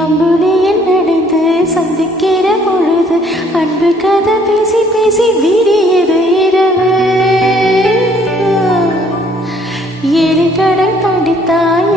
அம்புலியில் நடைந்து சந்திக்கிற பொழுது அன்பு கதை பேசி பேசி விடியது இரவு. ஏழு கடல் தாண்டித்தாய்